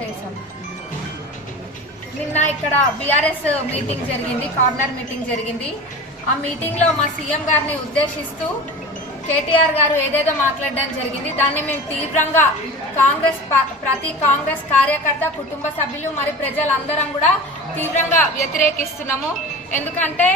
చేశాం. నిన్న ఇక్కడ బీఆర్ఎస్ మీటింగ్ జరిగింది, కార్నర్ మీటింగ్ జరిగింది. ఆ మీటింగ్లో మా సీఎం గారిని ఉద్దేశిస్తూ కేటీఆర్ గారు ఏదేదో మాట్లాడడం జరిగింది. దాన్ని మేము తీవ్రంగా ప్రతి కాంగ్రెస్ కార్యకర్త, కుటుంబ సభ్యులు మరి ప్రజలందరం కూడా తీవ్రంగా వ్యతిరేకిస్తున్నాము. ఎందుకంటే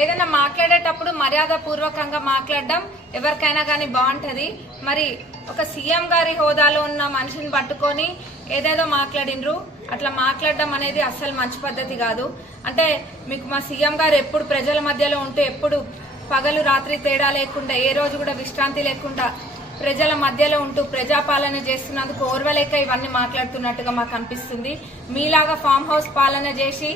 ఏదైనా మాట్లాడేటప్పుడు మర్యాదపూర్వకంగా మాట్లాడడం ఎవరికైనా కానీ బాగుంటుంది. మరి ఒక సీఎం గారి హోదాలో ఉన్న మనిషిని పట్టుకొని ఏదేదో మాట్లాడినరు. అట్లా మాట్లాడడం అనేది అస్సలు మంచి పద్ధతి కాదు. అంటే మీకు మా సీఎం గారు ఎప్పుడు ప్రజల మధ్యలో ఉంటూ, ఎప్పుడు పగలు రాత్రి తేడా లేకుండా, ఏ రోజు కూడా విశ్రాంతి లేకుండా ప్రజల మధ్యలో ఉంటూ ప్రజాపాలన చేస్తున్నందుకు ఓర్వలేక ఇవన్నీ మాట్లాడుతున్నట్టుగా మాకు అనిపిస్తుంది. మీలాగా ఫామ్ హౌస్ పాలన చేసి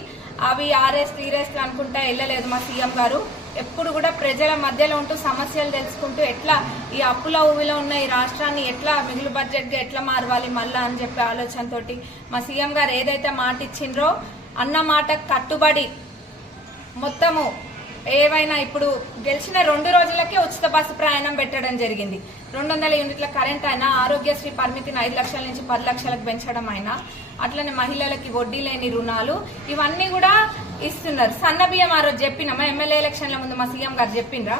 అవి ఆర్ఎస్ట్ ఈరెస్ట్ అనుకుంటా వెళ్ళలేదు మా సీఎం గారు. ఎప్పుడు కూడా ప్రజల మధ్యలో ఉంటూ సమస్యలు తెలుసుకుంటూ ఎట్లా ఈ అప్పుల ఊవిలో ఉన్న ఈ రాష్ట్రాన్ని ఎట్లా మిగులు బడ్జెట్గా ఎట్లా మారవాలి మళ్ళా అని చెప్పే ఆలోచనతోటి మా సీఎం గారు ఏదైతే మాట ఇచ్చిండ్రో అన్న మాట కట్టుబడి మొత్తము ఏవైనా ఇప్పుడు గెలిచిన 2 రోజులకే ఉచిత బస్సు ప్రయాణం పెట్టడం జరిగింది. 200 యూనిట్ల కరెంట్ అయినా, ఆరోగ్యశ్రీ పరిమితిని 5 లక్షల నుంచి 10 లక్షలకు పెంచడం అయినా, అట్లనే మహిళలకి వడ్డీ లేని రుణాలు ఇవన్నీ కూడా ఇస్తున్నారు. సన్న బియ్యం ఆ రోజు చెప్పినామా, ఎమ్మెల్యే ఎలక్షన్ల ముందు మా సీఎం గారు చెప్పిండ్రా?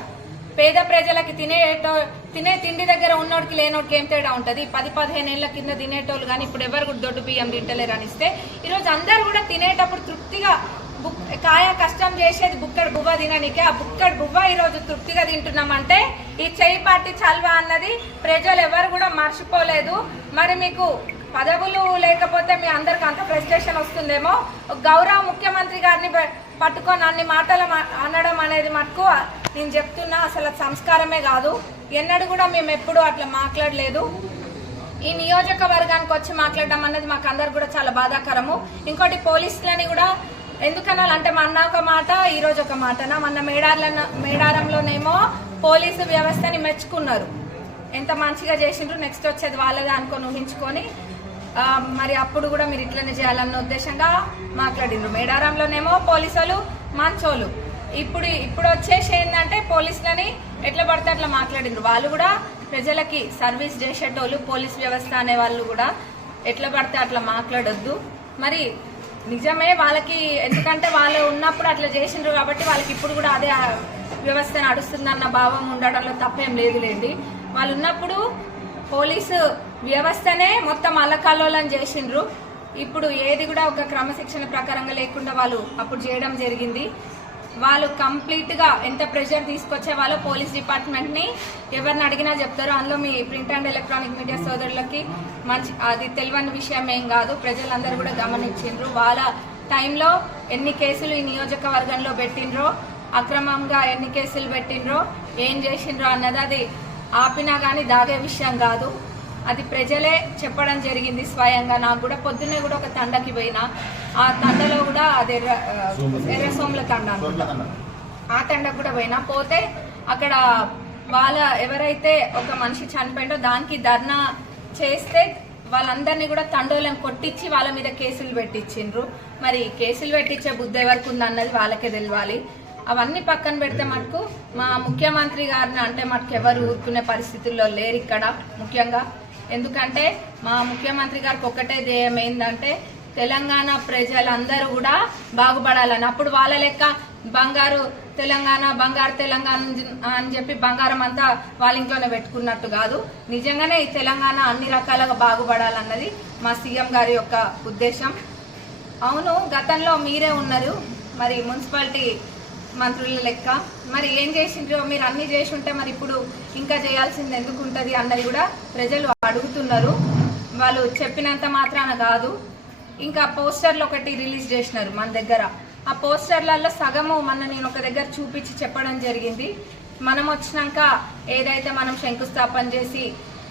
పేద ప్రజలకి తినే తిండి దగ్గర ఉన్నోడికి లేనోడికి ఏం తేడా ఉంటుంది? 10-15 ఏళ్ల కింద తినేటోళ్ళు కానీ ఇప్పుడు ఎవరు కూడా దొడ్డు బియ్యం తింటలేరు అనిస్తే ఈరోజు అందరు కూడా తినేటప్పుడు తృప్తిగా కాయ కష్టం చేసేది బుక్కడు బువ్వ తిననికే, ఆ బుక్కడు బువ్వ ఈరోజు తృప్తిగా తింటున్నామంటే ఈ చేయి పార్టీ చల్వ అన్నది ప్రజలు ఎవరు కూడా మర్చిపోలేదు. మరి మీకు పదవులు లేకపోతే మీ అందరికి అంత ఫ్రస్ట్రేషన్ వస్తుందేమో. గౌరవ ముఖ్యమంత్రి గారిని పట్టుకొని అన్ని మాటలు అనడం అనేది మటుకు నేను చెప్తున్నా అసలు సంస్కారమే కాదు. ఎన్నడూ కూడా మేము ఎప్పుడు అట్లా మాట్లాడలేదు. ఈ నియోజకవర్గానికి వచ్చి మాట్లాడడం అనేది మాకు అందరు కూడా చాలా బాధాకరము. ఇంకోటి పోలీసులని కూడా ఎందుకనాలంటే మొన్న ఒక మాట ఈరోజు ఒక మాటనా, మొన్న మేడారంలోనేమో పోలీసు వ్యవస్థని మెచ్చుకున్నారు, ఎంత మంచిగా చేసిండ్రు, నెక్స్ట్ వచ్చేది వాళ్ళదే అనుకొని ఊహించుకొని మరి అప్పుడు కూడా మీరు ఇట్లనే చేయాలన్న ఉద్దేశంగా మాట్లాడిండ్రు. మేడారంలోనేమో పోలీసులు మంచోళ్ళు, ఇప్పుడు వచ్చేసి ఏంటంటే పోలీసులని ఎట్లా పడితే అట్లా మాట్లాడిండ్రు. వాళ్ళు కూడా ప్రజలకి సర్వీస్ చేసేటోళ్ళు, పోలీస్ వ్యవస్థ అనే వాళ్ళు కూడా ఎట్లా పడితే అట్లా మాట్లాడొద్దు. మరి నిజమే వాళ్ళకి, ఎందుకంటే వాళ్ళు ఉన్నప్పుడు అట్లా చేసిండ్రు కాబట్టి వాళ్ళకి ఇప్పుడు కూడా అదే వ్యవస్థ నడుస్తుందన్న భావం ఉండడంలో తప్పేం లేదులేండి. వాళ్ళు ఉన్నప్పుడు పోలీసు వ్యవస్థనే మొత్తం అల్లకల్లోలం చేసిండ్రు. ఇప్పుడు ఏది కూడా ఒక క్రమశిక్షణ ప్రకారంగా లేకుండా వాళ్ళు అప్పుడు చేయడం జరిగింది. వాళ్ళు కంప్లీట్గా ఎంత ప్రెషర్ తీసుకొచ్చే వాళ్ళు పోలీస్ డిపార్ట్మెంట్ని ఎవరిని అడిగినా చెప్తారు. అందులో me print and electronic media సోదరులకి అది తెలియని విషయం ఏం కాదు, ప్రజలందరూ కూడా గమనించిండ్రు. వాళ్ళ టైంలో ఎన్ని కేసులు ఈ నియోజకవర్గంలో పెట్టిండ్రో, అక్రమంగా ఎన్ని కేసులు పెట్టిండ్రో, ఏం చేసిండ్రో అన్నది అది ఆపినా కానీ దాగే విషయం కాదు. అది ప్రజలే చెప్పడం జరిగింది స్వయంగా. నాకు కూడా పొద్దున్నే కూడా ఒక తండకి పోయినా, ఆ తండలో కూడా అది ఎర్రసోముల తండ అనుకుంటా, ఆ తండకు కూడా పోతే అక్కడ వాళ్ళ ఎవరైతే ఒక మనిషి చనిపోయిందో దానికి ధర్నా చేస్తే వాళ్ళందరినీ కూడా తండోలను కొట్టించి వాళ్ళ మీద కేసులు పెట్టించిండ్రు. మరి కేసులు పెట్టించే బుద్ధి ఎవరికి ఉందన్నది వాళ్ళకే తెలియాలి. అవన్నీ పక్కన పెడితే మటుకు మా ముఖ్యమంత్రి గారిని అంటే మటుకు ఎవరు ఊరుకునే పరిస్థితుల్లో లేరు ఇక్కడ ముఖ్యంగా. ఎందుకంటే మా ముఖ్యమంత్రి గారికి ఒకటే ధ్యేయం ఏంటంటే తెలంగాణ ప్రజలందరూ కూడా బాగుపడాలని. అప్పుడు వాళ్ళ లెక్క బంగారు తెలంగాణ అని చెప్పి బంగారం అంతా వాళ్ళ ఇంట్లోనే పెట్టుకున్నట్టు కాదు. నిజంగానే ఈ తెలంగాణ అన్ని రకాలుగా బాగుపడాలన్నది మా సీఎం గారి యొక్క ఉద్దేశం. అవును, గతంలో మీరే ఉన్నారు మరి మున్సిపాలిటీ మంత్రుల లెక్క, మరి ఏం చేసిండ్రో మీరు అన్ని చేసి ఉంటే మరి ఇప్పుడు ఇంకా చేయాల్సింది ఎందుకు ఉంటుంది అన్నది కూడా ప్రజలు అడుగుతున్నారు. వాళ్ళు చెప్పినంత మాత్రాన కాదు. ఇంకా పోస్టర్లు ఒకటి రిలీజ్ చేసినారు మన దగ్గర. ఆ పోస్టర్లలో సగము నేను ఒక దగ్గర చూపించి చెప్పడం జరిగింది. మనం వచ్చినాక ఏదైతే మనం శంకుస్థాపన చేసి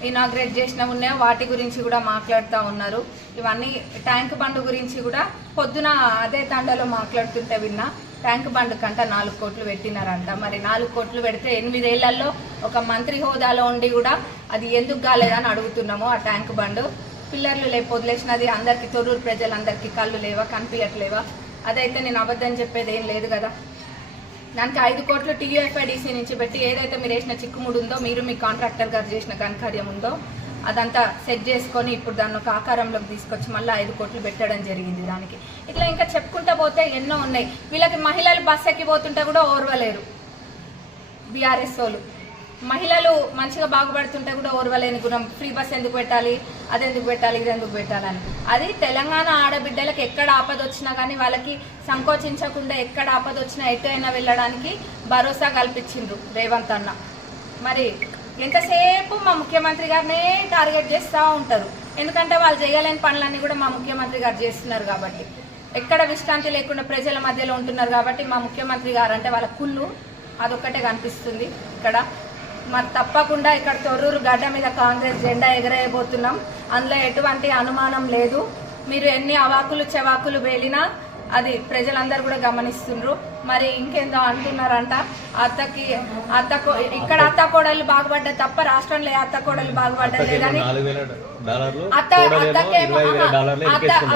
ఇనాగ్రేట్ చేసినా ఉన్నాయో వాటి గురించి కూడా మాట్లాడుతూ ఉన్నారు. ఇవన్నీ ట్యాంక్ బండ్ గురించి కూడా పొద్దున అదే తండలో మాట్లాడుతుంటే విన్నా. ట్యాంక్ బండ్ కంట 4 కోట్లు పెట్టినారంట. మరి 4 కోట్లు పెడితే 8 ఏళ్లలో ఒక మంత్రి హోదాలో ఉండి కూడా అది ఎందుకు కాలేదని అడుగుతున్నాము. ఆ ట్యాంక్ బండ్ పిల్లర్లు వదిలేసినది అందరికీ, తొర్రూరు ప్రజలందరికీ కళ్ళు లేవా, కనిపించట్లేవా? అదైతే నేను అబద్ధం చెప్పేది ఏం లేదు కదా. దానికి 5 కోట్లు టీయూఎఫ్ఐడిసి నుంచి పెట్టి ఏదైతే మీరు వేసిన చిక్కుముడు ఉందో, మీరు మీ కాంట్రాక్టర్ గారు చేసిన ఘనకార్యం ఉందో అదంతా సెట్ చేసుకొని ఇప్పుడు దాన్ని ఒక ఆకారంలోకి తీసుకొచ్చి మళ్ళీ 5 కోట్లు పెట్టడం జరిగింది దానికి. ఇట్లా ఇంకా చెప్పుకుంటూ పోతే ఎన్నో ఉన్నాయి. వీళ్ళకి మహిళలు బస్ ఎక్కిపోతుంటే కూడా ఓర్వలేరు బీఆర్ఎస్ వాళ్ళు. మహిళలు మంచిగా బాగుపడుతుంటే కూడా ఓర్వలేని గుణం. ఫ్రీ బస్ ఎందుకు పెట్టాలి, అది ఎందుకు పెట్టాలి, ఇది ఎందుకు పెట్టాలని. అది తెలంగాణ ఆడబిడ్డలకు ఎక్కడ ఆపద వచ్చినా కానీ వాళ్ళకి సంకోచించకుండా ఎక్కడ ఆపద వచ్చినా ఎటైనా వెళ్ళడానికి భరోసా కల్పించిండ్రు రేవంత్ అన్న. మరి ఎంతసేపు మా ముఖ్యమంత్రి గారినే టార్గెట్ చేస్తూ ఉంటారు. ఎందుకంటే వాళ్ళు చేయలేని పనులన్నీ కూడా మా ముఖ్యమంత్రి గారు చేస్తున్నారు కాబట్టి, ఎక్కడ విశ్రాంతి లేకుండా ప్రజల మధ్యలో ఉంటున్నారు కాబట్టి మా ముఖ్యమంత్రి గారు అంటే వాళ్ళ కుళ్ళు అదొక్కటే కనిపిస్తుంది ఇక్కడ. మరి తప్పకుండా ఇక్కడ తొర్రూరు గడ్డ మీద కాంగ్రెస్ జెండా ఎగరేయబోతున్నాం. అందులో ఎటువంటి అనుమానం లేదు. మీరు ఎన్ని అవాకులు చెవాకులు వేలినా అది ప్రజలందరూ కూడా గమనిస్తుండ్రు. మరి ఇంకేందో అంటున్నారంట ఇక్కడ అత్త కోడలు బాగుపడ్డా తప్ప రాష్ట్రంలో అత్త కోడలు బాగుపడ్డా లేదని.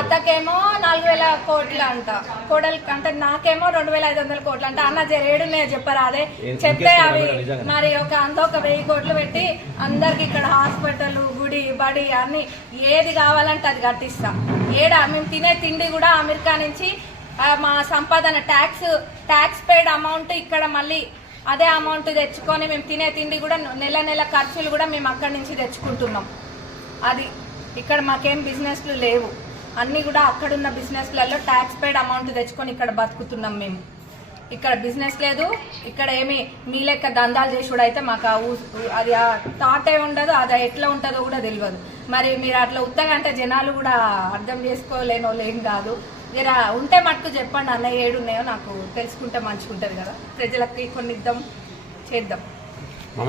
అత్తకేమో 4,000 కోట్లు అంట, కోడలు అంటే నాకేమో 2,500 కోట్లు అంట. అన్న జరేడునే చెప్పరా అదే చెప్తే అవి మరి ఒక 1,000 కోట్లు పెట్టి అందరికి ఇక్కడ హాస్పిటల్, గుడి, బడి అన్ని ఏది కావాలంటే అది కట్టిస్తాం. మేము తినే తిండి కూడా అమెరికా నుంచి మా సంపాదన ట్యాక్స్ పెయిడ్ అమౌంట్ ఇక్కడ మళ్ళీ అదే అమౌంట్ తెచ్చుకొని మేము తినే తిండి కూడా నెల ఖర్చులు కూడా మేము అక్కడి నుంచి తెచ్చుకుంటున్నాం. అది ఇక్కడ మాకేం బిజినెస్లు లేవు, అన్నీ కూడా అక్కడున్న బిజినెస్లలో ట్యాక్స్ పెయిడ్ అమౌంట్ తెచ్చుకొని ఇక్కడ బతుకుతున్నాం మేము. ఇక్కడ బిజినెస్ లేదు. ఇక్కడ ఏమి మీ లెక్క దందాలు చేసుడు అయితే మాకు అది ఆ థాటే ఉండదు. అది ఎట్లా ఉంటుందో కూడా తెలియదు. మరి మీరు అట్లా ఉత్తగంటే జనాలు కూడా అర్థం చేసుకోలేనో లేం కాదు. జర ఉంటే మటుకు చెప్పండి అన్న, ఏడున్నాయో నాకు తెలుసుకుంటే మంచిగా ఉంటుంది కదా. ప్రజలకి కొన్ని చేద్దాం.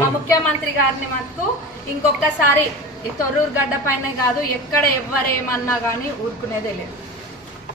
మా ముఖ్యమంత్రి గారిని మటుకు ఇంకొకసారి ఈ తొర్రూరు గడ్డ పైన కాదు ఎక్కడ ఎవరేమన్నా కానీ ఊరుకునేదే లేదు.